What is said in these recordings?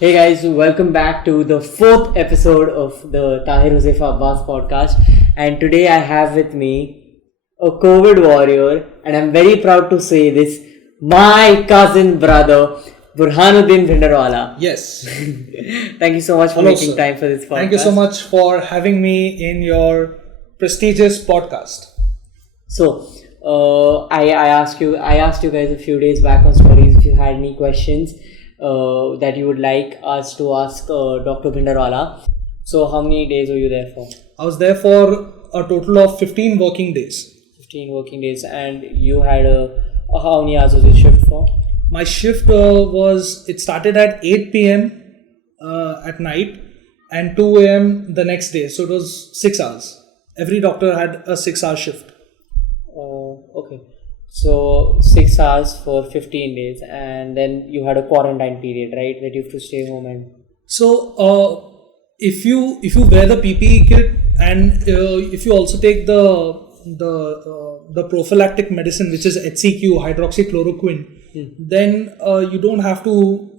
Hey guys, welcome back to the fourth episode of the Taher Abbas podcast. And today I have with me a COVID warrior, and I'm very proud to say this, my cousin brother, Burhanuddin Bhindarwala. Yes. Thank you so much for making time for this podcast. Thank you so much for having me in your prestigious podcast. So, I asked you guys a few days back on stories if you had any questions that you would like us to ask Dr. Bhinderwala. So how many days were you there for? I was there for a total of 15 working days. 15 working days. And you had how many hours was your shift for? My shift it started at 8 p.m. At night and 2 a.m. the next day. So it was 6 hours. Every doctor had a 6-hour shift. Okay. So 6 hours for 15 days, and then you had a quarantine period, right? That you have to stay home and. So if you wear the PPE kit and if you also take the prophylactic medicine, which is HCQ, hydroxychloroquine, then you don't have to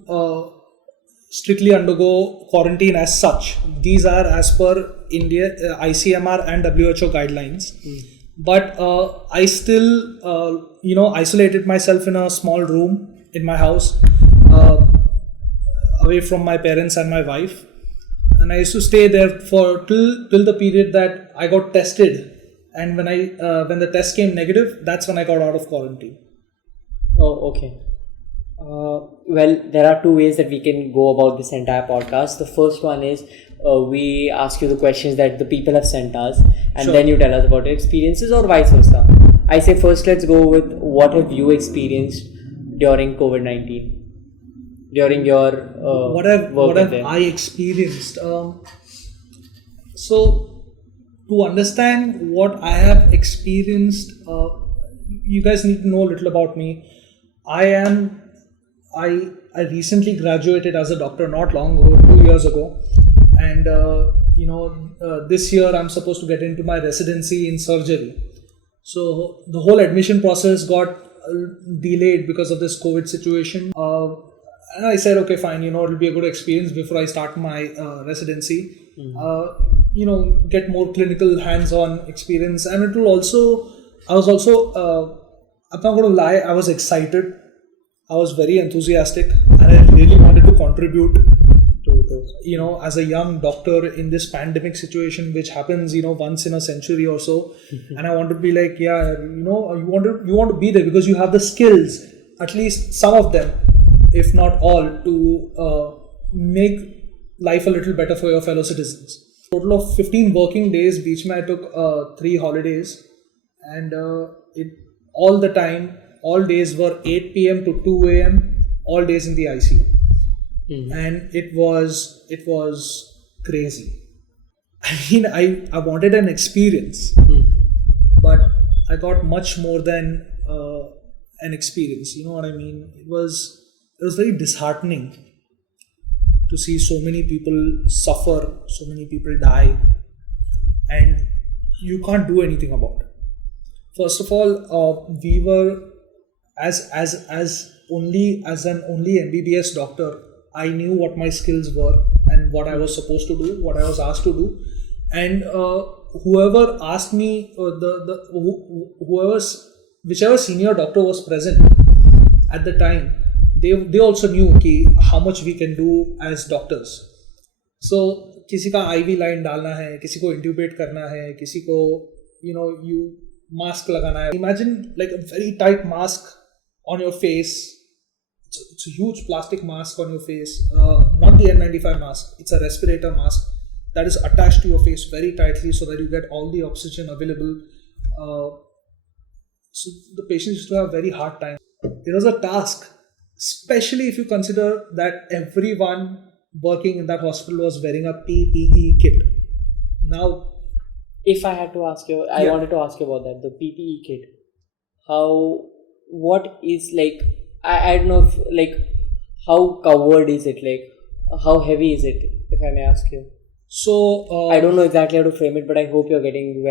strictly undergo quarantine as such. These are as per India ICMR and WHO guidelines. But I still, isolated myself in a small room in my house, away from my parents and my wife. And I used to stay there for till the period that I got tested. And when the test came negative, that's when I got out of quarantine. Oh, okay. Well, there are two ways that we can go about this entire podcast. The first one is we ask you the questions that the people have sent us, and then you tell us about your experiences, or vice versa. I say first let's go with what have you experienced during COVID-19? During your what have I experienced? So to understand what I have experienced, you guys need to know a little about me. I recently graduated as a doctor not long ago, 2 years ago, and this year I'm supposed to get into my residency in surgery. So the whole admission process got delayed because of this COVID situation. And I said, okay, fine, it'll be a good experience before I start my residency. Get more clinical hands-on experience, and it will also. I'm not going to lie, I was excited. I was very enthusiastic, and I really wanted to contribute to, as a young doctor in this pandemic situation, which happens, once in a century or so. And I want to be like, you want to be there because you have the skills, at least some of them, if not all, to make life a little better for your fellow citizens. Total of 15 working days, beach mein I took 3 holidays, and all the time, all days were 8 p.m. to 2 a.m. all days in the ICU. And it was crazy. I mean, I wanted an experience, but I got much more than an experience. You know what I mean? It was very disheartening to see so many people suffer, so many people die, and you can't do anything about it. First of all, we were as an only MBBS doctor, I knew what my skills were and what I was supposed to do, what I was asked to do, and whoever asked me, whichever senior doctor was present at the time, they also knew how much we can do as doctors. So किसी का IV line डालना है, किसी को intubate करना है, किसी को you mask लगाना है. Imagine like a very tight mask on your face. It's a huge plastic mask on your face, not the N95 mask. It's a respirator mask that is attached to your face very tightly so that you get all the oxygen available. So the patients used to have a very hard time. It was a task, especially if you consider that everyone working in that hospital was wearing a PPE kit. Now, if I had to ask you, I wanted to ask you about that, the PPE kit. What is like, I don't know if like, how covered is it? Like, how heavy is it, if I may ask you? So, I don't know exactly how to frame it, but I hope you're getting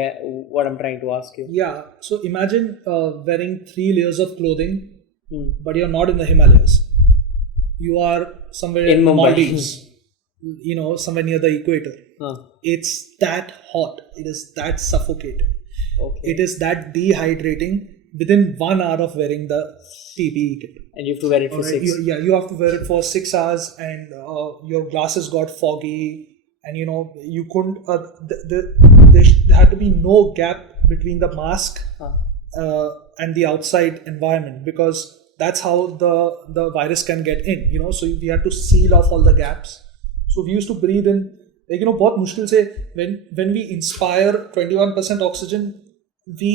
what I'm trying to ask you. Yeah. So imagine wearing 3 layers of clothing, but you're not in the Himalayas. you are somewhere In in Mumbai. Maldives, somewhere near the equator. It's that hot. It is that suffocating. Okay. It is that dehydrating within 1 hour of wearing the PPE kit. And you have to wear it for Alright, 6. you have to wear it for 6 hours, and your glasses got foggy, and you couldn't. There had to be no gap between the mask and the outside environment, because that's how the virus can get in. So we had to seal off all the gaps. So we used to breathe in. बहुत मुश्किल से when we inspire 21% oxygen, we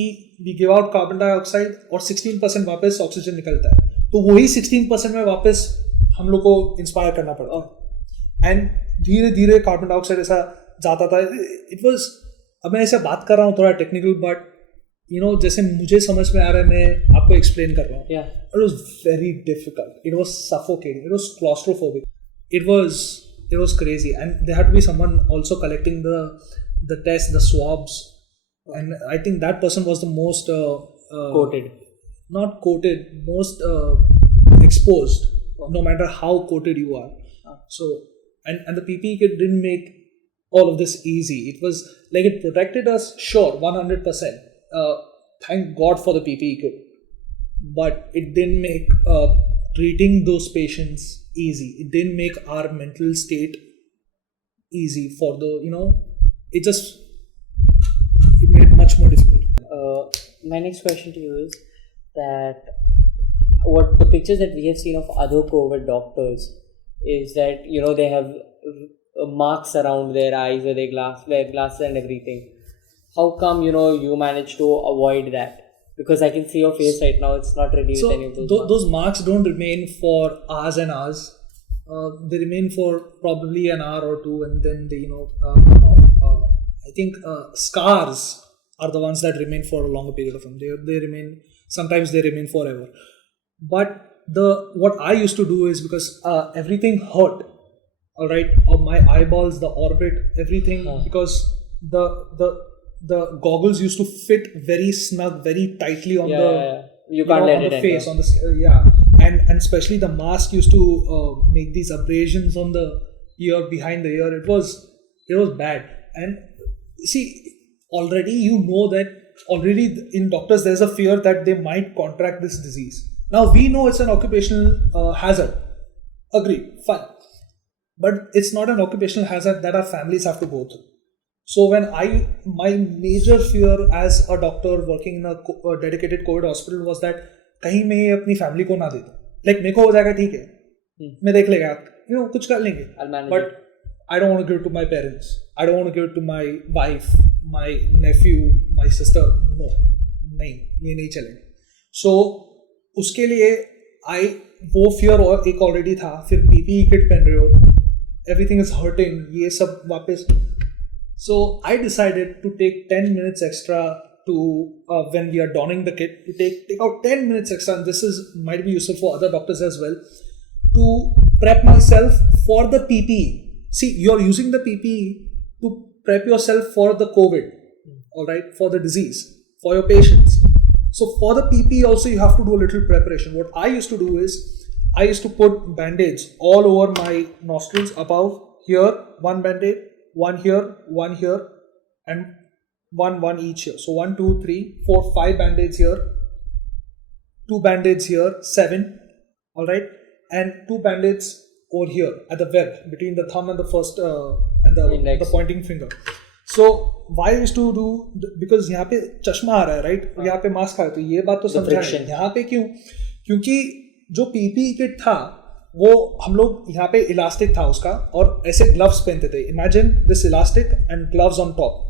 give out carbon dioxide और 16% वापस oxygen निकलता है. तो वही 16% में वापस हम लोग को इंस्पायर करना पड़ता है. एंड धीरे धीरे कार्बन डाइऑक्साइड ऐसा जाता था. इट वाज, अब मैं ऐसे बात कर रहा हूँ थोड़ा टेक्निकल, बट जैसे मुझे समझ में आ रहा है मैं आपको एक्सप्लेन कर रहा हूँ. It was very difficult. It was suffocating. It was claustrophobic. It was crazy, and there had to be someone also collecting the tests, the swabs, and I think that person was the most Coated. Not coated, most exposed. No matter how coated you are. So and the PPE kit didn't make all of this easy. It was like it protected us, sure, 100%. Thank God for the PPE kit, but it didn't make treating those patients easy. It didn't make our mental state easy for the, it made it much more difficult. My next question to you is that what the pictures that we have seen of other COVID doctors is that, they have marks around their eyes where they wear glasses and everything. How come, you managed to avoid that? Because I can see your face right now, it's not ready with any of those marks. Those marks don't remain for hours and hours. They remain for probably an hour or two, and then they, come off. I think scars are the ones that remain for a longer period of time. They remain, sometimes they remain forever. But what I used to do is, because everything hurt, all right, of my eyeballs, the orbit, everything, because the goggles used to fit very snug, very tightly on You can't let on it the face, enter. on the and especially the mask used to make these abrasions on the ear, behind the ear. It was bad. And see, already that already in doctors there's a fear that they might contract this disease. Now we know it's an occupational hazard. Agree, fine. But it's not an occupational hazard that our families have to go through. So when my major fear as a doctor working in a dedicated COVID hospital was that कहीं मैं अपनी family को ना दे दूं. Like मेरे को हो जाएगा, ठीक है, मैं देख लेगा, कुछ कर लेंगे, but I don't want to give it to my parents. I don't want to give it to my wife, my nephew, my sister. No, नहीं, ये नहीं चलेगा. So उसके लिए वो fear एक already था. फिर PPE kit पहन रहे हो, everything is hurting, ये सब वापस. So I decided to take 10 minutes extra to when we are donning the kit, to take out 10 minutes extra, and this might be useful for other doctors as well, to prep myself for the PPE. See, you're using the PPE to prep yourself for the COVID, all right, for the disease, for your patients. So for the PPE also you have to do a little preparation. What I used to do is, I used to put band-aids all over my nostrils, above here, one band-aid, one here, and one each here. So 1, 2, 3, 4, 5 band-aids here, 2 band-aids here, 7, all right, and 2 band-aids over here at the web between the thumb and the first and the pointing finger. So why I used to do, because यहाँ पे चश्मा आ रहा है, right, यहाँ पे mask आ रहा है, तो ये बात तो समझा है. यहाँ पे क्यों? क्योंकि जो PPE किट था वो हम लोग यहाँ पे इलास्टिक था उसका, और ऐसे ग्लव्स पहनते थे. Imagine this elastic and gloves on top.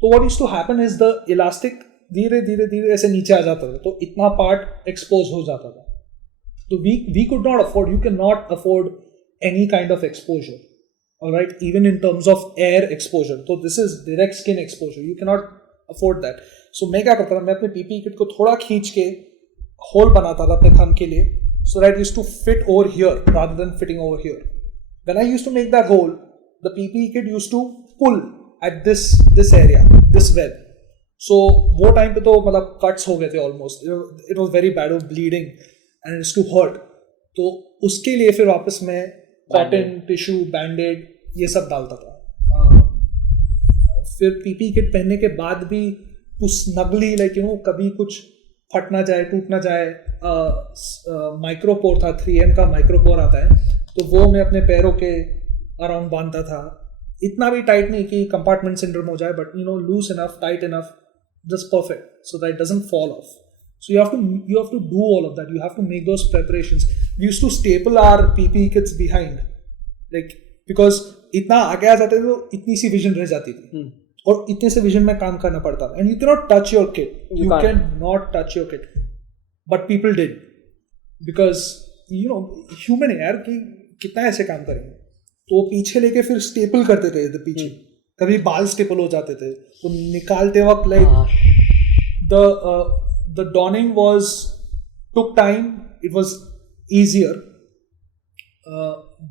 तो what used to happen is the elastic धीरे धीरे ऐसे नीचे आ जाता था, तो इतना पार्ट एक्सपोज हो जाता था. तो we could not afford, you can not afford any kind of exposure, alright, even in terms of air exposure. तो this is direct skin exposure, you can not afford that. So मैं क्या करता था, मैं अपने PPE किट को थोड़ा खींच के होल बनाता था अपने थंब के लिए, so that it used to fit over here rather than fitting over here. When I used to make that hole, the PPE kit used to pull at this area, this web. So वो time पे तो मतलब cuts हो गए थे almost. It was very bad, it was bleeding and it used to hurt. तो उसके लिए फिर वापस मैं कॉटन टिश्यू बैंडेड ये सब डालता था. फिर पीपी किट पहनने के बाद भी टू स्नगली लाइक कभी कुछ फट ना जाए, टूट ना जाए. माइक्रोपोर था, 3M का माइक्रोपोर आता है, तो वो मैं अपने पैरों के अराउंड बांधता था. इतना भी टाइट नहीं कि कंपार्टमेंट सिंड्रोम हो जाए, but loose enough, tight enough, just perfect, so that it doesn't fall off. So you have to do all of that. You have to make those preparations. We used to staple our PPE kits behind, like because इतना आगे आ जाते थे तो इतनी सी vision रह जाती थी, और इतने से विजन में काम करना पड़ता था. And you cannot touch your kit. You cannot touch your kit. But people did, because human है यार, कि कितना ऐसे काम करेंगे. तो पीछे लेके फिर स्टेपल करते थे इधर पीछे. कभी बाल स्टेपल हो जाते थे तो निकालते वक्त like the donning took time. It was easier,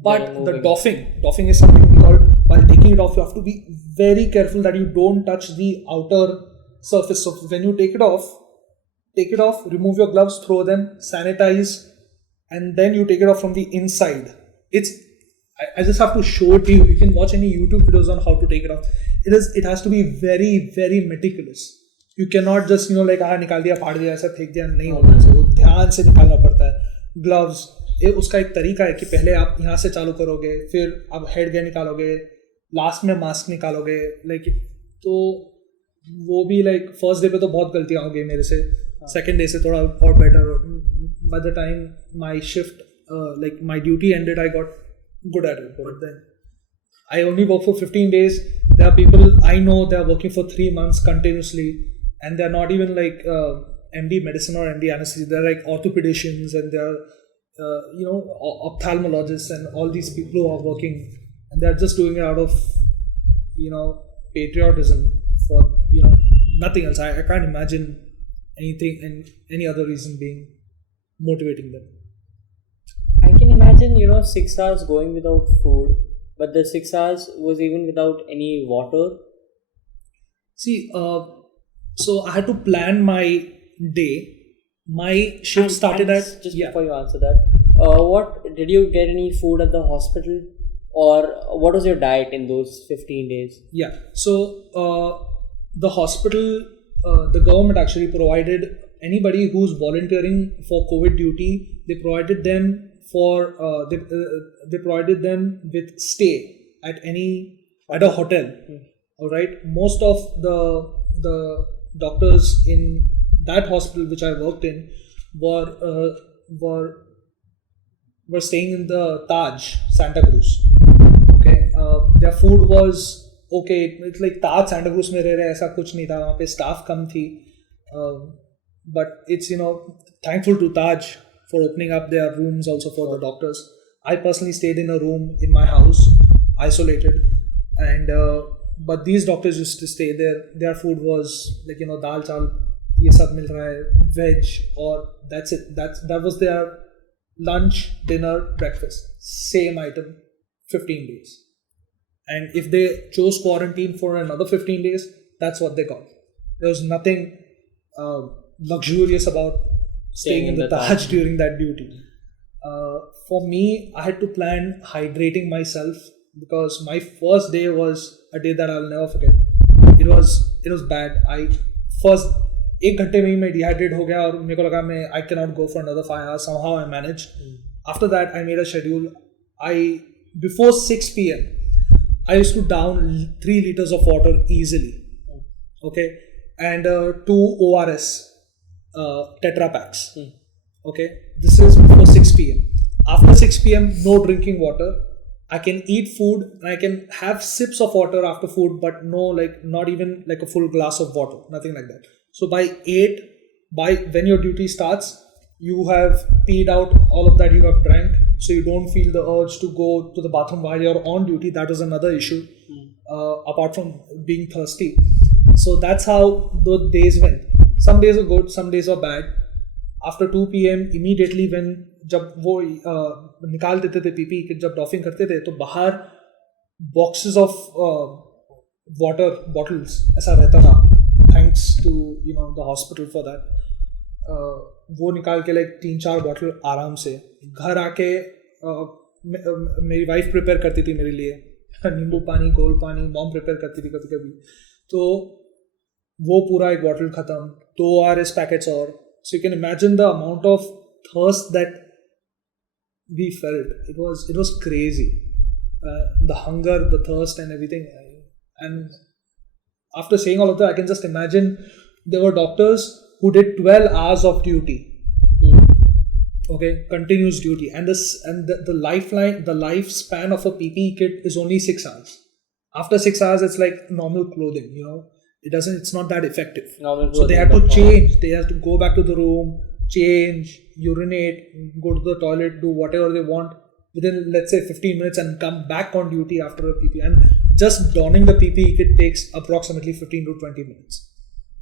but the doffing is something called, while taking it off you have to be very careful that you don't touch the outer surface. So when you take it off, remove your gloves, throw them, sanitize, and then you take it off from the inside. I just have to show it to you. You can watch any YouTube videos on how to take it off. It has to be very, very meticulous. You cannot just निकाल दिया, फाड़ दिया, ऐसा फेंक दिया, नहीं होना चाहिए. वो ध्यान से निकालना पड़ता है. ग्लव्स, उसका एक तरीका है कि पहले आप यहाँ से चालू करोगे, फिर आप हेड गेयर निकालोगे, लास्ट में मास्क निकालोगे. तो वो भी फर्स्ट डे पे तो बहुत गलतियाँ हो गई मेरे से. सेकेंड डे से थोड़ा और better. By the time my shift my duty ended, I got good at it. But then I only work for 15 days. There are people I know, they are working for 3 months continuously, and they are not even MD medicine or MD anesthesia. They're like orthopedicians, and they're ophthalmologists, and all these people who are working, and they're just doing it out of patriotism for nothing else. I can't imagine anything and any other reason being motivating them. I can imagine 6 hours going without food, but the 6 hours was even without any water. See, so I had to plan my day. My shift started at before you answer that, what did you get any food at the hospital, or what was your diet in those 15 days? Yeah, so the hospital, the government actually provided anybody who's volunteering for COVID duty. They provided them they provided them with stay at a hotel. All right, most of the doctors in that hospital which I worked in were staying in the Taj, Santa Cruz. Okay, their food was okay. It's like Taj, Santa Cruz में रह रहे ऐसा कुछ नहीं था. वहाँ पे staff कम थी, but it's thankful to Taj for opening up their rooms also for the doctors. I personally stayed in a room in my house, isolated, and but these doctors used to stay there. Their food was dal chal, ये सब मिल रहा है, veg, or that's it. That was their lunch, dinner, breakfast, same item, 15 days. And if they chose quarantine for another 15 days, that's what they got. There was nothing luxurious about staying in the Taj during that duty. For me, I had to plan hydrating myself, because my first day was a day that I'll never forget. It was bad. First 1 घंटे में ही मैं dehydrated हो गया, और मेरे को लगा I cannot go for another 5 hours. Somehow I managed. After that, I made a schedule. Before 6 p.m. I used to down 3 liters of water easily. Okay, and 2 ORS Tetra packs. Okay, this is before 6 p.m. After 6 p.m, no drinking water. I can eat food and I can have sips of water after food, but no, not even a full glass of water, nothing like that. So by 8, when your duty starts, you have peed out all of that you have drank, so you don't feel the urge to go to the bathroom while you're on duty. That is another issue, apart from being thirsty. So that's how the days went. Some days are good, some days are bad. After 2 p.m, immediately जब वो निकाल देते थे PP कि जब doffing करते थे, तो बाहर बॉक्सेस ऑफ वाटर बॉटल्स ऐसा रहता था, thanks to the hospital for that. वो निकाल के 3-4 बॉटल आराम से घर आके मेरी वाइफ प्रिपेयर करती थी मेरे लिए नींबू पानी, घोल पानी, मॉम प्रिपेयर करती थी कभी कभी, तो वो पूरा एक बॉटल खत्म, 2 RS पैकेट्स और. So you can imagine the amount of thirst that we felt. It was crazy. The hunger, the thirst, and everything. And after saying all of that, I can just imagine there were doctors who did 12 hours of duty. Okay, continuous duty, and the lifeline, the lifespan of a PPE kit is only 6 hours. After 6 hours, it's like normal clothing. It's not that effective. So they have to change. They have to go back to the room, change, urinate, go to the toilet, do whatever they want within, let's say, 15 minutes, and come back on duty after a PPE. And just donning the PPE kit takes approximately 15 to 20 minutes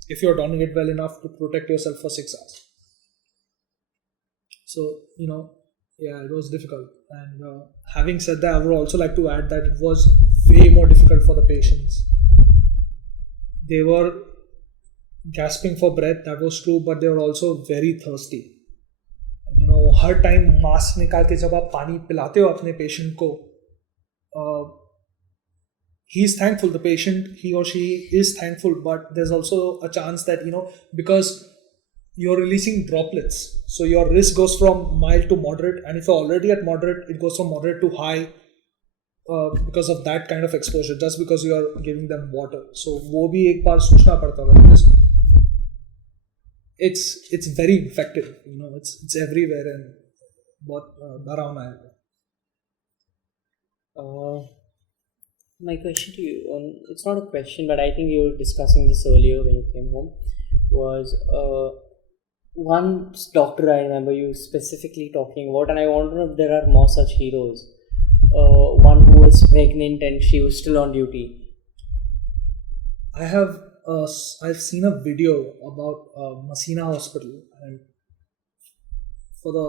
if you're donning it well enough to protect yourself for 6 hours. So, it was difficult. And having said that, I would also like to add that it was way more difficult for the patients. They were gasping for breath, that was true, but they were also very thirsty. Her time mask निकाल के जब आप पानी पिलाते हो अपने patient को, he is thankful, the patient, he or she is thankful, but there's also a chance that, because you're releasing droplets, so your risk goes from mild to moderate, and if you're already at moderate, it goes from moderate to high because of that kind of exposure, just because you are giving them water. So वो भी एक बार सोचना पड़ता था, because it's very infective, it's everywhere and बहुत डरावना है. My question to you, it's not a question, but I think you were discussing this earlier when you came home, was one doctor I remember you specifically talking about, and I want to know if there are more such heroes. One who was pregnant and she was still on duty. I've seen a video about Masina Hospital, and for the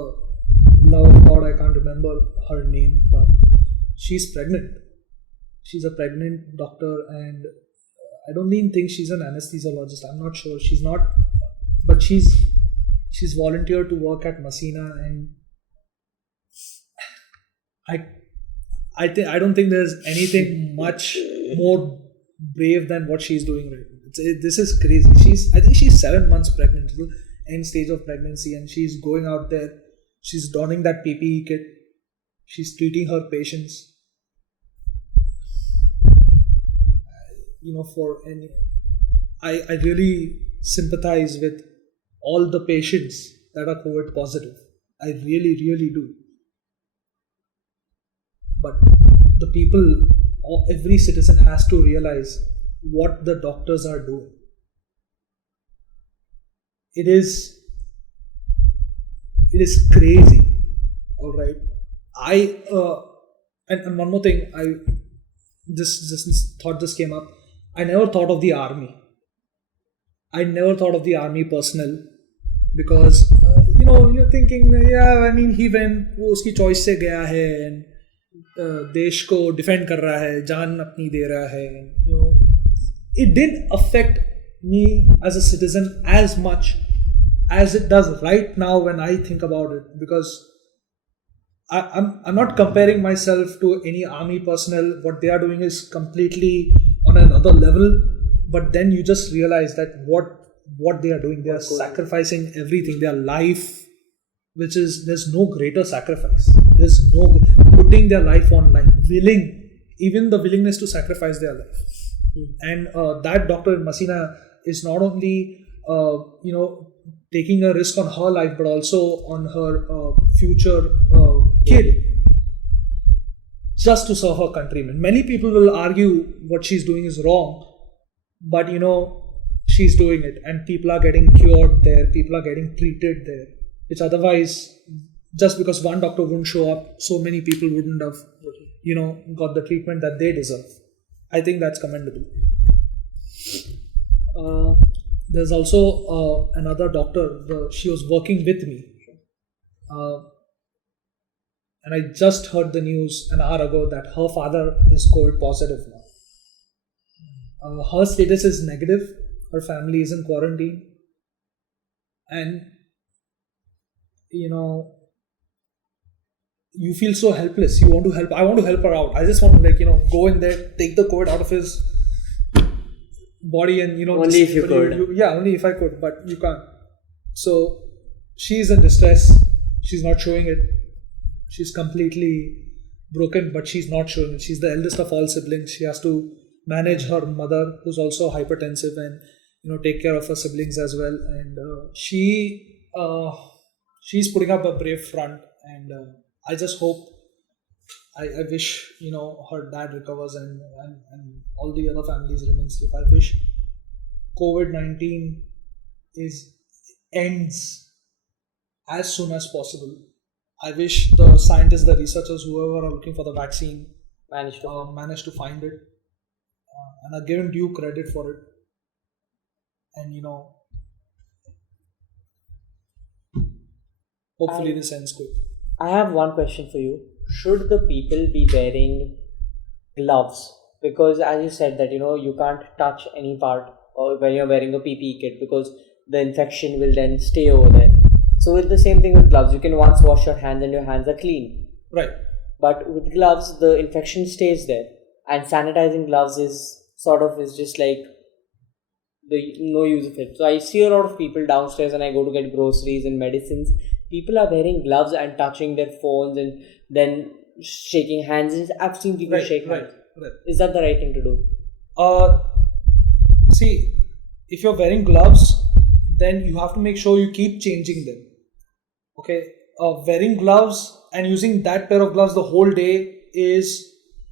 love of God, I can't remember her name, but she's pregnant. She's a pregnant doctor, and I don't even think she's an anesthesiologist. I'm not sure. She's not, but she's volunteered to work at Masina, and I don't think there's anything much more brave than what she's doing right now. This is crazy. I think she's 7 months pregnant, end stage of pregnancy, and she's going out there. She's donning that PPE kit. She's treating her patients. I really sympathize with all the patients that are COVID positive. I really, really do. But the people, every citizen has to realize what the doctors are doing. It is crazy. All right. And one more thing, this thought just came up. I never thought of the army. I never thought of the army personnel, because you're thinking, he went, वो उसकी choice से गया है, and देश को defend कर रहा है, जान अपनी दे रहा है. It didn't affect me as a citizen as much as it does right now when I think about it, because I'm not comparing myself to any army personnel. What they are doing is completely on another level, but then you just realize that what they are doing, they are sacrificing everything, their life, there's no greater sacrifice. There's no putting their life on line, even the willingness to sacrifice their life. And that doctor in Masina is not only taking a risk on her life, but also on her future kid, just to serve her countrymen. Many people will argue what she's doing is wrong, but she's doing it, and people are getting cured there, people are getting treated there, which otherwise, just because one doctor wouldn't show up, so many people wouldn't have got the treatment that they deserve. I think that's commendable. There's also another doctor, she was working with me, and I just heard the news an hour ago that her father is COVID positive now. Her status is negative, her family is in quarantine, and you feel so helpless. You want to help. I want to help her out. I just want to go in there, take the COVID out of his body, and Only if you could. Yeah, only if I could, but you can't. So she's in distress. She's not showing it. She's completely broken, but she's not showing it. She's the eldest of all siblings. She has to manage her mother, who's also hypertensive, and take care of her siblings as well. And she's putting up a brave front. And I just hope, I wish her dad recovers and all the other families remain safe. I wish COVID-19 ends as soon as possible. I wish the scientists, the researchers, whoever are looking for the vaccine managed to find it, and are given due credit for it. And hopefully this ends quick. I have one question for you. Should the people be wearing gloves? Because as you said that you can't touch any part or when you're wearing a PPE kit, because the infection will then stay over there. So with the same thing with gloves, you can once wash your hands and your hands are clean. Right. But with gloves, the infection stays there. And sanitizing gloves is just like no use of it. So I see a lot of people downstairs when I go to get groceries and medicines. People are wearing gloves and touching their phones and then shaking hands. I've seen people shake hands. Right. Is that the right thing to do? See, if you're wearing gloves, then you have to make sure you keep changing them. Okay, wearing gloves and using that pair of gloves the whole day is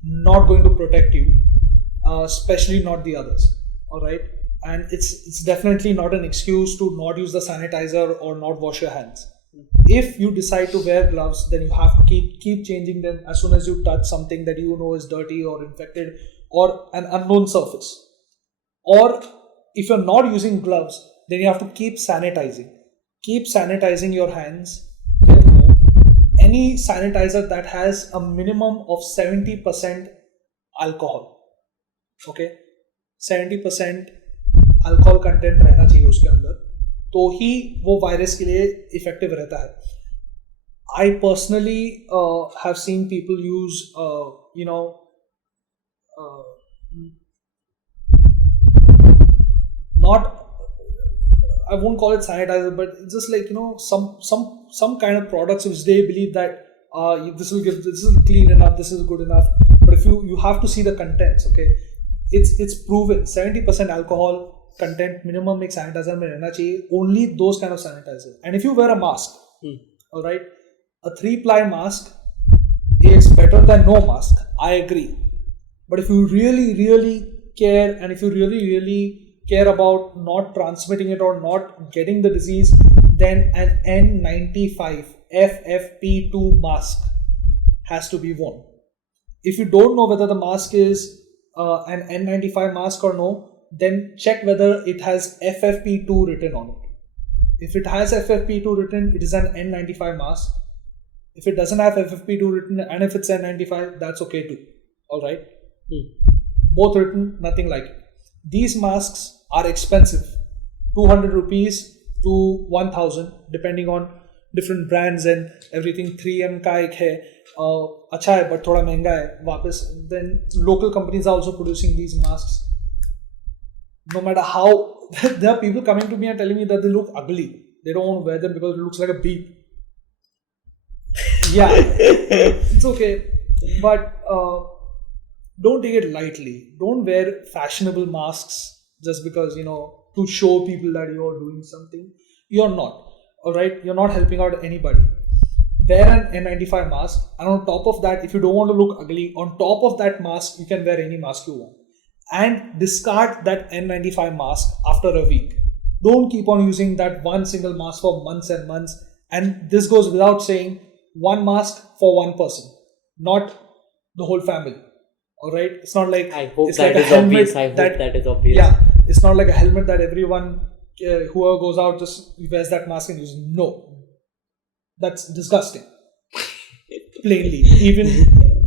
not going to protect you, especially not the others. All right, and it's definitely not an excuse to not use the sanitizer or not wash your hands. If you decide to wear gloves, then you have to keep changing them as soon as you touch something that is dirty or infected or an unknown surface. Or if you're not using gloves, then you have to keep sanitizing. Keep sanitizing your hands with any sanitizer that has a minimum of 70% alcohol. Okay, 70% alcohol content रहना चाहिए उसके अंदर, तो ही वो virus के लिए effective रहता है. I personally have seen people use not, I won't call it sanitizer, but it's just like some kind of products which they believe that this is clean enough, this is good enough. But if you have to see the contents, okay, it's proven 70% alcohol content minimum एक sanitizer में रहना चाहिए. Only those kind of sanitizer. And if you wear a mask, all right, a 3-ply mask is better than no mask. I agree. But if you really care, and if you really care about not transmitting it or not getting the disease, then an N95 FFP2 mask has to be worn. If you don't know whether the mask is an N95 mask or no, then check whether it has FFP2 written on it. If it has FFP2 written, it is an N95 mask. If it doesn't have FFP2 written, and if it's N95, that's okay too. Alright? Both written, nothing like it. These masks are expensive. 200 rupees to 1000, depending on different brands and everything. 3M का एक है, अच्छा है but थोड़ा महंगा है वापस. Then local companies are also producing these masks. No matter how, there are people coming to me and telling me that they look ugly. They don't want to wear them because it looks like a beep. Yeah, it's okay, but don't take it lightly. Don't wear fashionable masks just because to show people that you're doing something. You're not. All right, you're not helping out anybody. Wear an N95 mask, and on top of that, if you don't want to look ugly, on top of that mask, you can wear any mask you want. And discard that N95 mask after a week. Don't keep on using that one single mask for months and months. And this goes without saying, one mask for one person, not the whole family. Alright? It's not like I hope it's that like is obvious. I hope that is obvious. Yeah. It's not like a helmet that everyone whoever goes out just wears that mask and uses. No. That's disgusting. Plainly. Even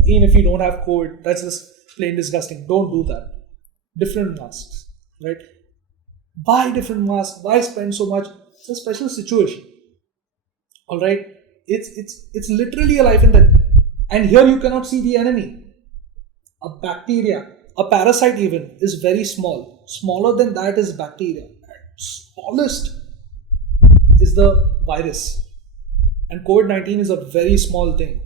if you don't have COVID, that's just plain disgusting. Don't do that. Different masks, right? Buy different masks. Why spend so much? It's a special situation. All right, it's literally a life and death. And here you cannot see the enemy. A bacteria, a parasite even, is very small. Smaller than that is bacteria. Smallest is the virus. And COVID-19 is a very small thing.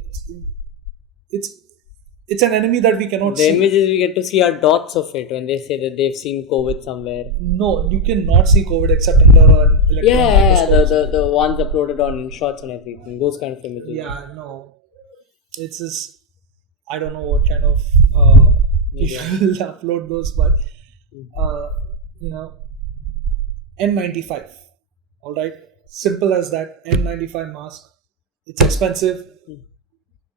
It's an enemy that we cannot The see. images we get to see are dots of it when they say that they've seen COVID somewhere. No, you cannot see COVID except under an electron microscope. The ones uploaded on InShots and everything. Those kind of images. Yeah, no. It's just, I don't know what kind of people upload those, but N95. Alright? Simple as that. N95 mask. It's expensive.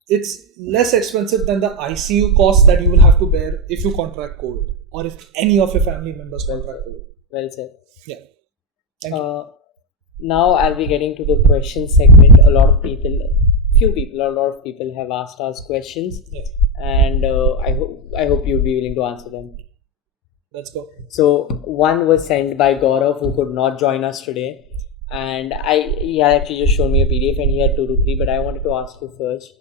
It's less expensive than the ICU cost that you will have to bear if you contract COVID or if any of your family members contract COVID. Well said. Yeah. Thank you. Now I'll be getting to the question segment. A lot of people have asked us questions. Yes. And I hope you'd be willing to answer them. Let's go. So one was sent by Gaurav, who could not join us today, and he had actually just shown me a PDF and he had 2 to 3, but I wanted to ask you first,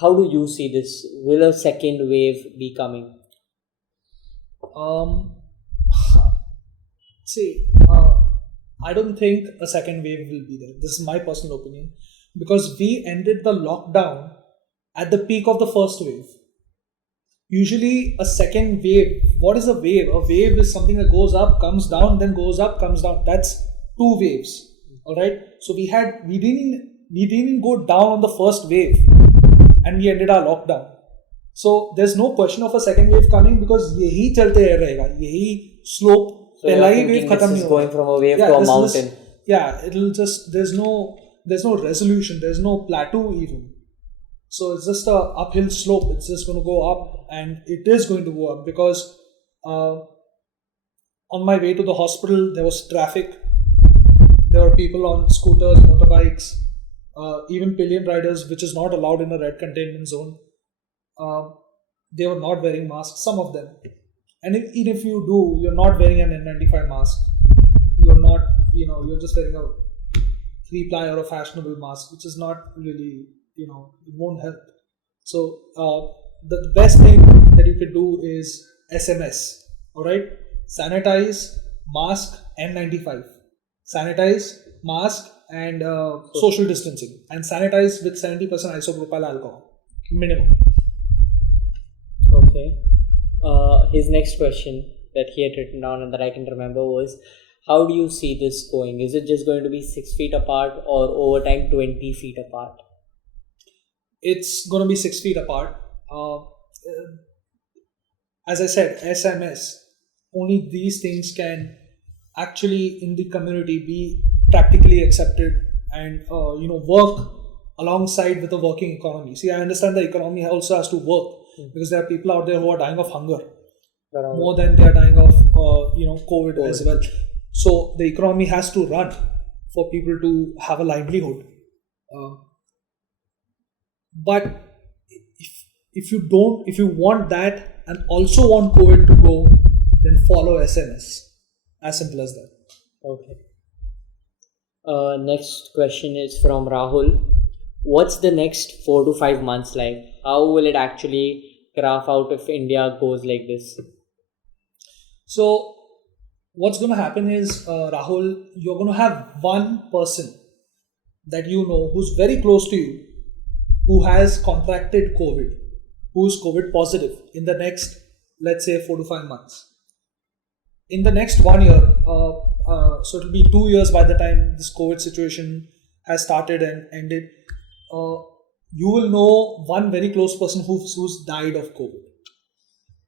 how do you see this? Will a second wave be coming? I don't think a second wave will be there. This is my personal opinion, because we ended the lockdown at the peak of the first wave. Usually a second wave, what is a wave? A wave is something that goes up, comes down, then goes up, comes down. That's 2 waves. Alright? So we didn't go down on the first wave and we ended our lockdown. So there's no question of a second wave coming, because yehi chalte rahega, yehi slope. So you're thinking this is going from a wave to a mountain. It'll just, there's no resolution, there's no plateau even. So it's just a uphill slope. It's just going to go up, and it is going to go up because on my way to the hospital there was traffic. There were people on scooters, motorbikes, even pillion riders, which is not allowed in a red containment zone. They were not wearing masks, some of them. And even if you do, you're not wearing an N95 mask. You're not, you're just wearing a 3-ply or a fashionable mask, which is not really, it won't help. So the best thing that you can do is SMS. Alright? Sanitize, mask, N95. Sanitize, mask, and social distancing. And sanitize with 70% isopropyl alcohol. Minimum. Okay. His next question that he had written down and that I can remember was, how do you see this going? Is it just going to be 6 feet apart or over time 20 feet apart? It's going to be 6 feet apart. As I said, SMS, only these things can actually in the community be practically accepted and work alongside with a working economy. See, I understand the economy also has to work because there are people out there who are dying of hunger more than they are dying of COVID as well. So the economy has to run for people to have a livelihood. But if you want that and also want COVID to go, then follow SMS. As simple as that. Okay. Next question is from Rahul. What's the next 4 to 5 months like? How will it actually graph out if India goes like this? So what's going to happen is, Rahul, you're going to have one person that you know who's very close to you, who has contracted COVID, who's COVID positive in the next, let's say, 4 to 5 months. In the next 1 year, so it'll be 2 years by the time this COVID situation has started and ended, you will know one very close person who's died of COVID.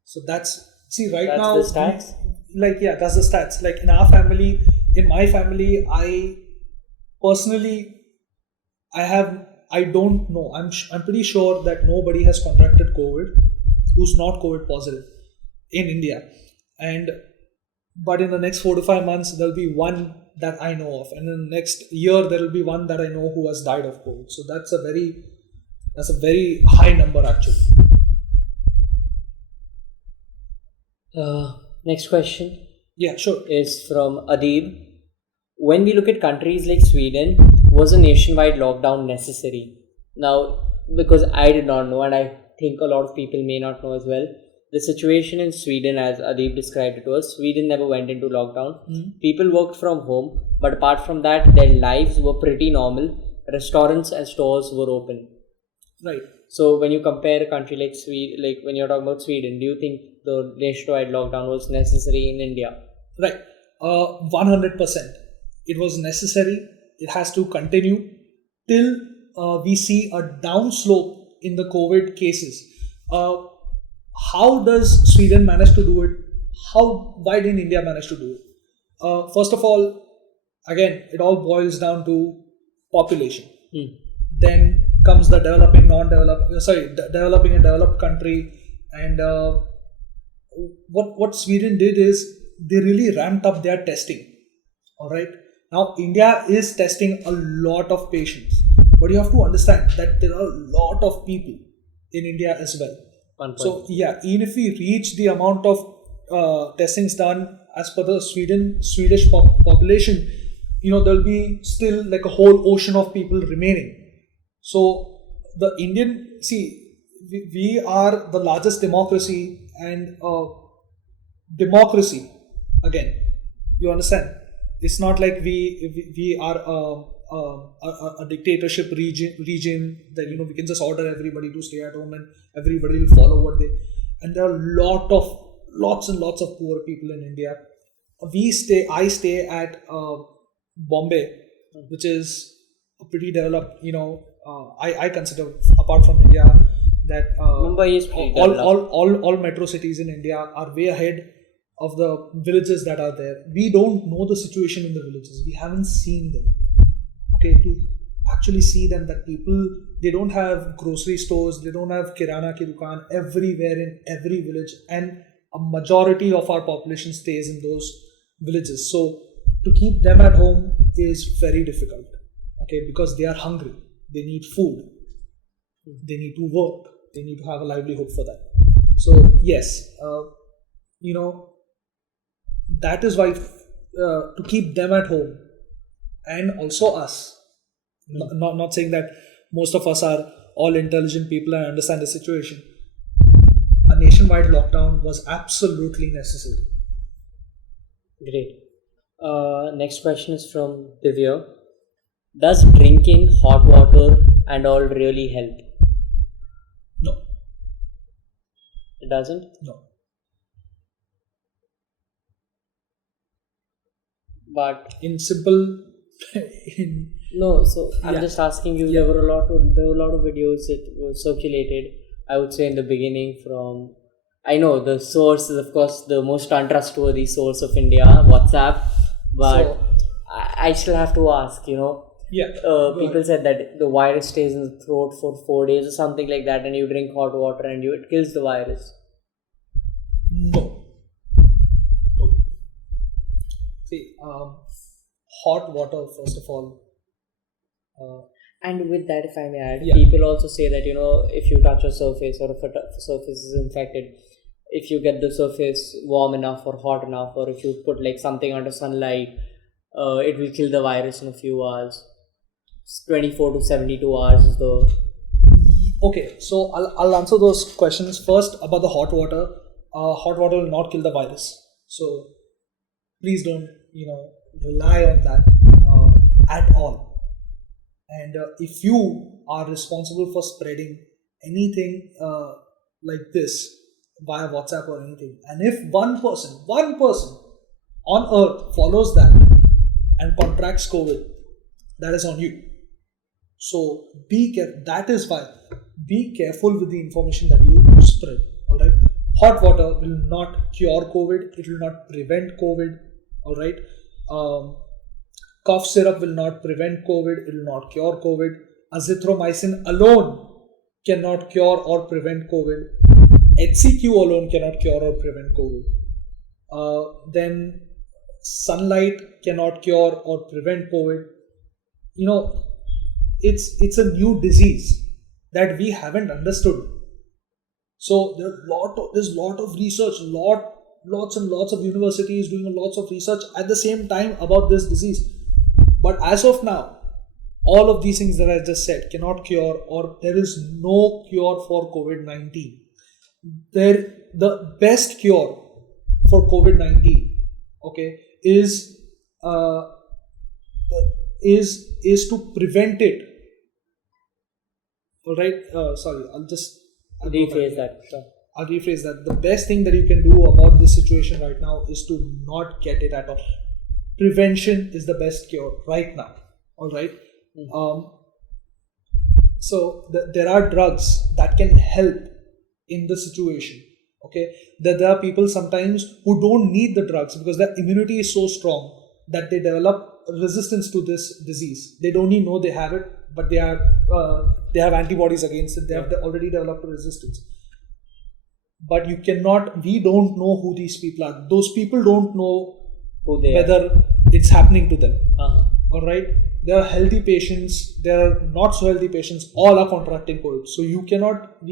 So that's now. That's the stats? That's the stats. Like in our family, in my family, I personally, I don't know. I'm pretty sure that nobody has contracted COVID who's not COVID positive in India. But in the next 4 to 5 months, there'll be one that I know of, and in the next year there will be one that I know who has died of COVID. So that's a very high number actually. Next question. Yeah, sure. Is from Adib. When we look at countries like Sweden, was a nationwide lockdown necessary? Now, because I did not know, and I think a lot of people may not know as well. The situation in Sweden, as Adib described it to us, Sweden never went into lockdown. People worked from home, but apart from that, their lives were pretty normal. Restaurants and stores were open. Right. So when you compare a country like Sweden, like when you're talking about Sweden, do you think the nationwide lockdown was necessary in India? Right. 100%. It was necessary. It has to continue till we see a downslope in the COVID cases. How does Sweden manage to do it? Why didn't India manage to do it? First of all, again, it all boils down to population. Then comes the developing and developed country. And what Sweden did is they really ramped up their testing. All right. Now India is testing a lot of patients, but you have to understand that there are a lot of people in India as well. So yeah, even if we reach the amount of testings done as per the Swedish population, there'll be still like a whole ocean of people remaining. So the Indian, we are the largest democracy, and democracy, again, you understand, it's not like we are a dictatorship region that we can just order everybody to stay at home and everybody will follow what they. And there are lots and lots of poor people in India. I stay at Bombay, which is a pretty developed. I consider, apart from India, that Mumbai is pretty developed. all metro cities in India are way ahead of the villages that are there. We don't know the situation in the villages. We haven't seen them. Okay, to actually see them, that people, they don't have grocery stores, they don't have kirana ki dukaan everywhere in every village, and a majority of our population stays in those villages. So to keep them at home is very difficult. Okay, because they are hungry, they need food, they need to work, they need to have a livelihood for that. So yes, that is why to keep them at home, and also us, not saying that most of us are all intelligent people and understand the situation, a nationwide lockdown was absolutely necessary. Great. Next question is from Divya. Does drinking hot water and all really help? No. It doesn't? No. But in simple no, so I'm just asking you. There were a lot of videos that were circulated, I would say, in the beginning from, I know the source is of course the most untrustworthy source of India, WhatsApp, but I still have to ask, people said that the virus stays in the throat for 4 days or something like that, and you drink hot water and it kills the virus. No. See, hot water, first of all. And with that, if I may add, people also say that, if you touch a surface or if a surface is infected, if you get the surface warm enough or hot enough, or if you put like something under sunlight, it will kill the virus in a few hours. 24 to 72 hours is the... Okay, so I'll answer those questions. First, about the hot water. Hot water will not kill the virus. So please don't, rely on that at all. And if you are responsible for spreading anything like this via WhatsApp or anything, and if one person on earth follows that and contracts COVID, that is on you. So be careful. That is why be careful with the information that you spread. All right. Hot water will not cure COVID. It will not prevent COVID. All right. Cough syrup will not prevent COVID. It will not cure COVID. Azithromycin alone cannot cure or prevent COVID. HCQ alone cannot cure or prevent COVID. Then sunlight cannot cure or prevent COVID. It's a new disease that we haven't understood. So there's a lot of research, lots and lots of universities doing lots of research at the same time about this disease. But as of now, all of these things that I just said cannot cure, or there is no cure for COVID-19. The best cure for COVID-19, okay, is to prevent it. All right. Sorry, I'll rephrase that. Sure. I'll rephrase that. The best thing that you can do about this situation right now is to not get it at all. Prevention is the best cure right now. All right. So there are drugs that can help in the situation. Okay. There are people sometimes who don't need the drugs because their immunity is so strong that they develop resistance to this disease. They don't even know they have it, but they have antibodies against it. They have already developed a resistance. But we don't know who these people are. Those people don't know whether it's happening to them. All right. There are healthy patients. There are not so healthy patients. All are contracting COVID. So you cannot,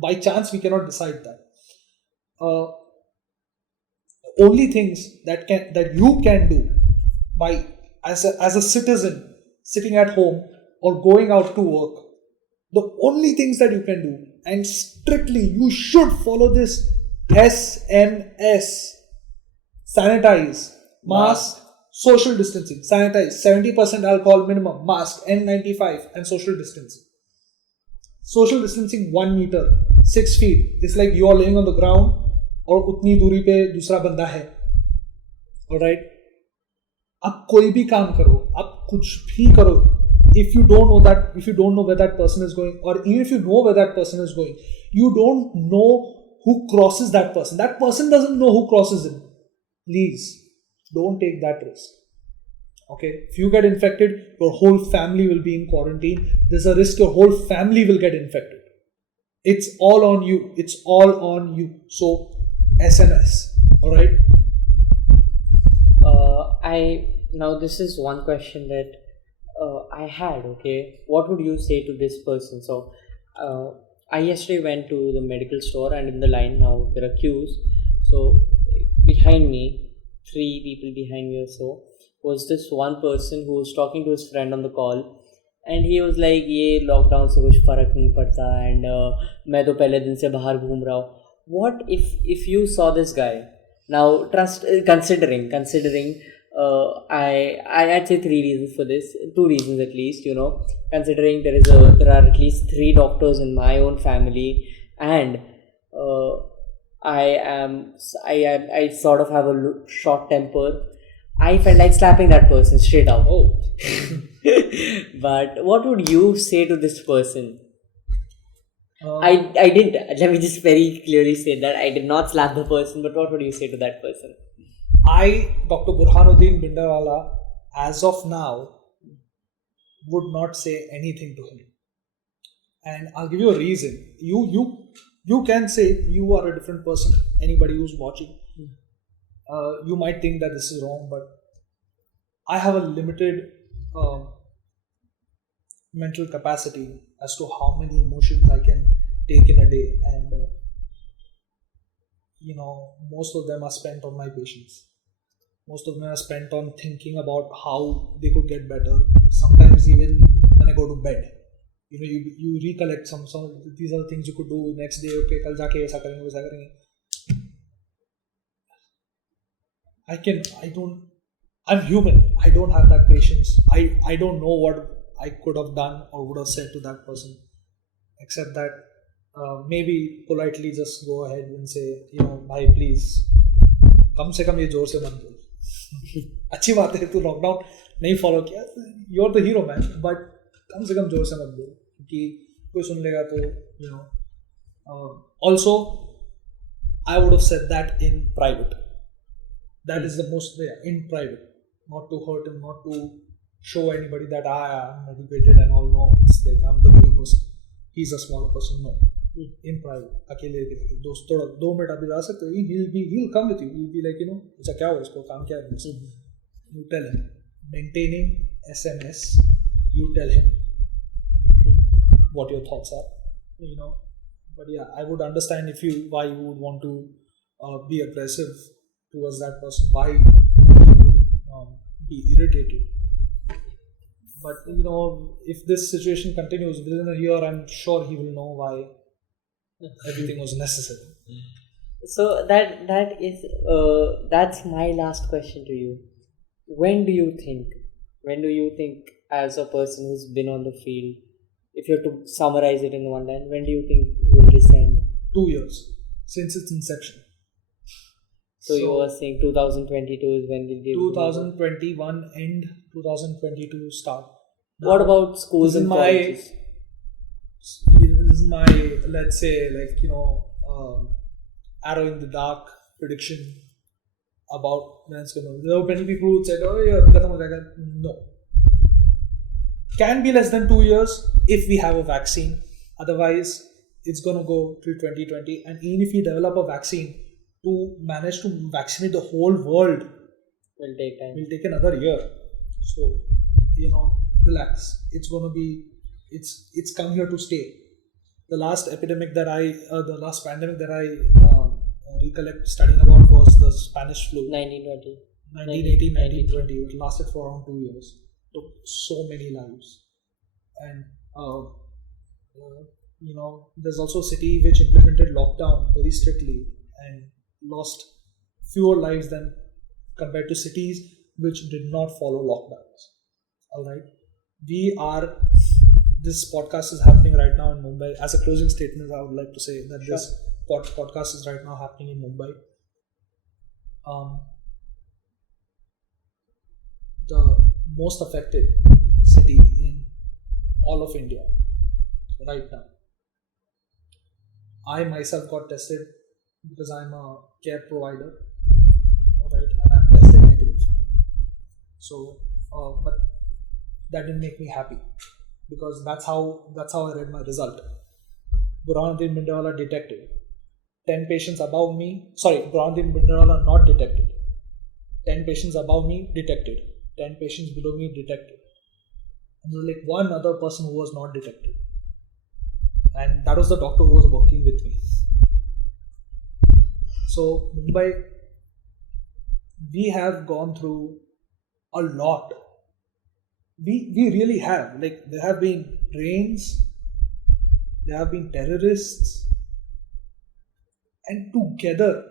by chance, we cannot decide that. Only things that you can do as a citizen sitting at home or going out to work, the only things that you can do, and strictly you should follow this SMS: sanitize, mask, social distancing, sanitize, 70% alcohol minimum, mask, N95, and social distancing. Social distancing 1 meter, 6 feet. It's like you are laying on the ground और उतनी दूरी पे दूसरा बंदा है. Alright? आप कोई भी काम करो, आप कुछ भी करो. If you don't know where that person is going, or even if you know where that person is going, you don't know who crosses that person. That person doesn't know who crosses him. Please, don't take that risk. Okay? If you get infected, your whole family will be in quarantine. There's a risk your whole family will get infected. It's all on you. It's all on you. So, SMS. Alright? Now this is one question that I had, okay. What would you say to this person? So, I yesterday went to the medical store, and in the line now there are queues. So, behind me, 3 people behind me or so, was this one person who was talking to his friend on the call, and he was like, ये lockdown से कुछ फर्क नहीं पड़ता, and मैं तो पहले दिन से बाहर घूम रहा हूँ. What if you saw this guy? Now, considering I'd say 3 reasons for this, 2 reasons at least, considering there are at least 3 doctors in my own family, and I sort of have a short temper. I felt like slapping that person straight out. Oh. But what would you say to this person? I didn't. Let me just very clearly say that I did not slap the person, but what would you say to that person? Dr. Burhanuddin Bhindarwala, as of now, would not say anything to him. And I'll give you a reason. You can say you are a different person. Anybody who's watching, you might think that this is wrong, but I have a limited mental capacity as to how many emotions I can take in a day, and most of them are spent on my patients. Most of them are spent on thinking about how they could get better. Sometimes even when I go to bed, you recollect some these are the things you could do next day. Okay, kal jaake aisa karenge, waisa karenge. I'm human. I don't have that patience. I don't know what I could have done or would have said to that person, except that maybe politely just go ahead and say, bhai, please, कम से कम ये जोर से मत बोल. अच्छी बात है तू लॉकडाउन नहीं फॉलो किया, you are the hero man, but कम से कम जोर से मत बोल, क्योंकि कोई सुन लेगा तो also I would have said that in private. That is the most in private, not to hurt him, not to show anybody that I'm educated and all. No, it's like I'm the bigger person, he's a smaller person. No, in private, अकेले दोस्त थोड़ा 2 minute आप बिता सकते हो. He'll come with you. He'll be like, अच्छा क्या हुआ, इसको काम क्या है. You tell him. Maintaining SMS, you tell him what your thoughts are. But yeah, I would understand why you would want to be aggressive towards that person, why you would be irritated. But if this situation continues within a year, I'm sure he will know why everything was necessary. So that's my last question to you. When do you think, as a person who's been on the field, if you have to summarize it in one line, when do you think will this end? 2 years since its inception. So you were saying 2022 is when we'll give 2021 end, 2022 start. Now, what about schools and colleges? This is my, let's say, arrow in the dark prediction about when it's going to. There were many people who said, "Oh, yeah, khatam ho jayega." No. Can be less than 2 years if we have a vaccine. Otherwise, it's going to go till 2020. And even if we develop a vaccine, to manage to vaccinate the whole world will take time. Will take another year. So, relax. It's going to be, it's come here to stay. The last pandemic that I recollect studying about was the Spanish flu. 1920. 1918, 1920. It lasted for around 2 years. Took so many lives. And, there's also a city which implemented lockdown very strictly and lost fewer lives than compared to cities which did not follow lockdowns. Alright. This podcast is happening right now in Mumbai. As a closing statement, I would like to say that this podcast is right now happening in Mumbai. The most affected city in all of India right now. I myself got tested because I'm a care provider, alright, and I'm tested negative. So, but that didn't make me happy because that's how I read my result. Burhanuddin Bhindarwala detected. 10 patients above me. Sorry, Burhanuddin Bhindarwala not detected. 10 patients above me detected. 10 patients below me detected. And there was like one other person who was not detected. And that was the doctor who was working with me. So, Mumbai, we have gone through a lot. We really have. Like, there have been rains, there have been terrorists, and together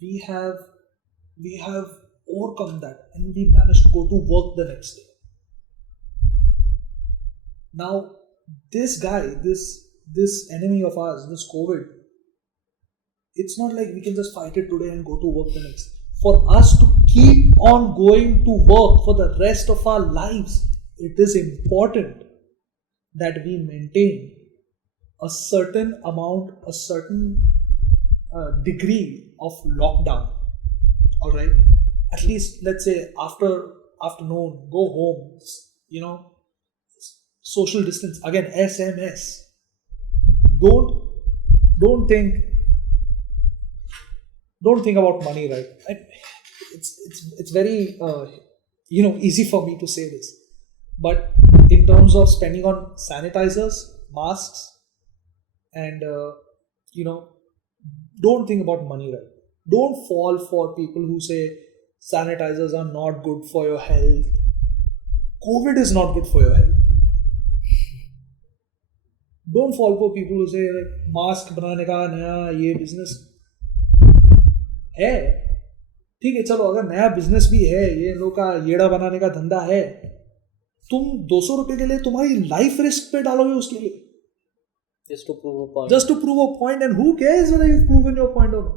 we have overcome that and we managed to go to work the next day. Now, this guy, this enemy of ours, this COVID, it's not like we can just fight it today and go to work the next. For us to keep on going to work for the rest of our lives, it is important that we maintain a certain amount, a certain degree of lockdown. Alright? At least, let's say, after afternoon, go home, social distance, again, SMS. Don't think about money, right? It's very easy for me to say this, but in terms of spending on sanitizers, masks, and don't think about money, right? Don't fall for people who say sanitizers are not good for your health. COVID is not good for your health. Don't fall for people who say like mask बनाने का नया ये business है. ठीक है, चलो अगर नया business भी है, ये लोग का येड़ा बनाने का धंधा है, तुम 200 रुपए के लिए तुम्हारी लाइफ रिस्क पे डालोगे उसके लिए. Just to prove a point. Just to prove a point, and who cares whether you've proven your point or not?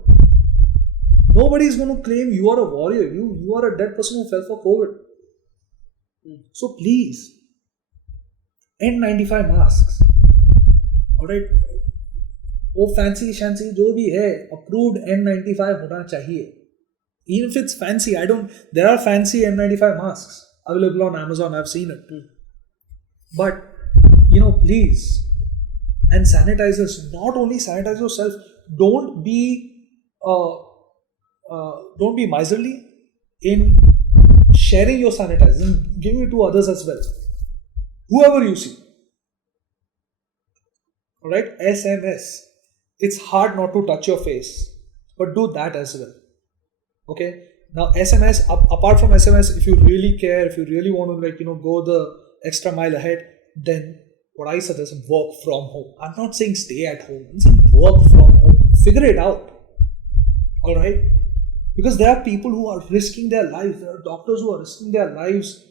Nobody is going to claim you are a warrior. You are a dead person who fell for COVID. So please, N95 masks. Alright, वो fancy shancy जो भी है, approved N95 होना चाहिए. Even if it's fancy, there are fancy N95 masks available on Amazon. I've seen it. But please, and sanitizers. Not only sanitize yourself. Don't be miserly in sharing your sanitizers and giving it to others as well. Whoever you see. Alright, SMS. It's hard not to touch your face, but do that as well. Okay. Now SMS. Apart from SMS, if you really care, if you really want to go the extra mile ahead, then what I suggest is work from home. I'm not saying stay at home. I'm saying work from home. Figure it out. Alright? Because there are people who are risking their lives. There are doctors who are risking their lives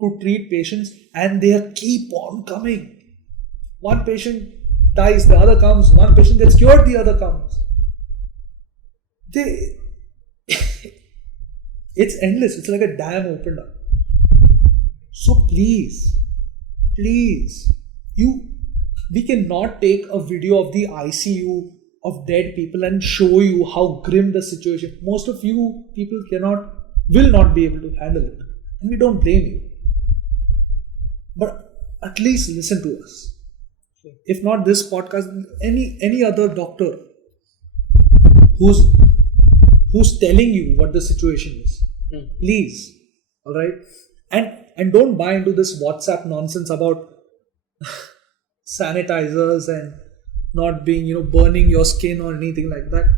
to treat patients, and they keep on coming. One patient dies, the other comes. One patient gets cured, the other comes. It's endless. It's like a dam opened up. So please, we cannot take a video of the ICU of dead people and show you how grim the situation. Most of you people will not be able to handle it, and we don't blame you. But at least listen to us. If not this podcast, any other doctor who's telling you what the situation is. Please, all right, and don't buy into this WhatsApp nonsense about sanitizers and not being, burning your skin or anything like that.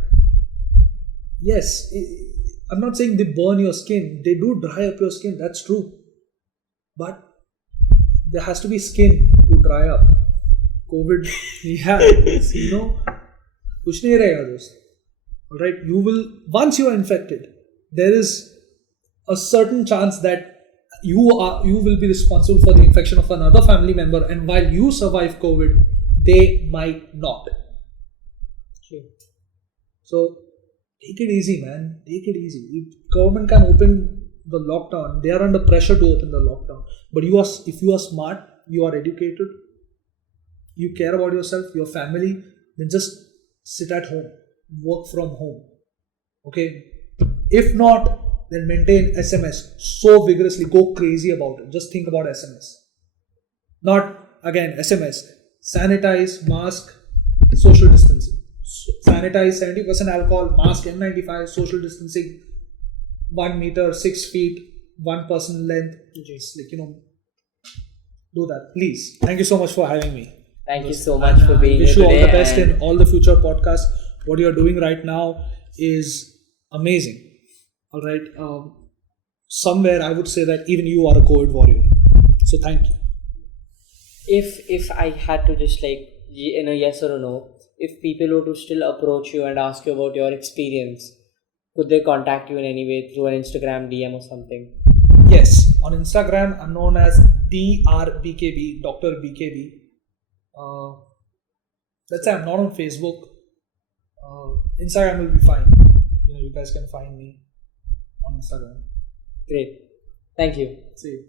Yes, I'm not saying they burn your skin. They do dry up your skin. That's true, but there has to be skin to dry up. COVID, it's, kuch nahi rahega dost. All right, once you are infected, there is a certain chance that you will be responsible for the infection of another family member, and while you survive COVID, they might not. Okay. So take it easy, man. Take it easy. If government can open the lockdown, they are under pressure to open the lockdown. But if you are smart, you are educated, you care about yourself, your family, then just sit at home, work from home. Okay. If not, then maintain SMS so vigorously, go crazy about it. Just think about SMS. Not again SMS. Sanitize, mask, social distancing. Sanitize, 70% alcohol, mask N95, social distancing, 1 meter, 6 feet, 1 person length. Just do that, please. Thank you so much for having me. Thank you so much for being here today. Wish you all the best in all the future podcasts. What you are doing right now is amazing. All right. Somewhere I would say that even you are a COVID warrior. So thank you. If I had to just in a yes or a no, if people were to still approach you and ask you about your experience, could they contact you in any way through an Instagram DM or something? Yes. On Instagram, I'm known as DRBKB, Dr. BKB. That's it. I'm not on Facebook. Instagram will be fine. You guys can find me on Instagram. Great. Thank you. See you.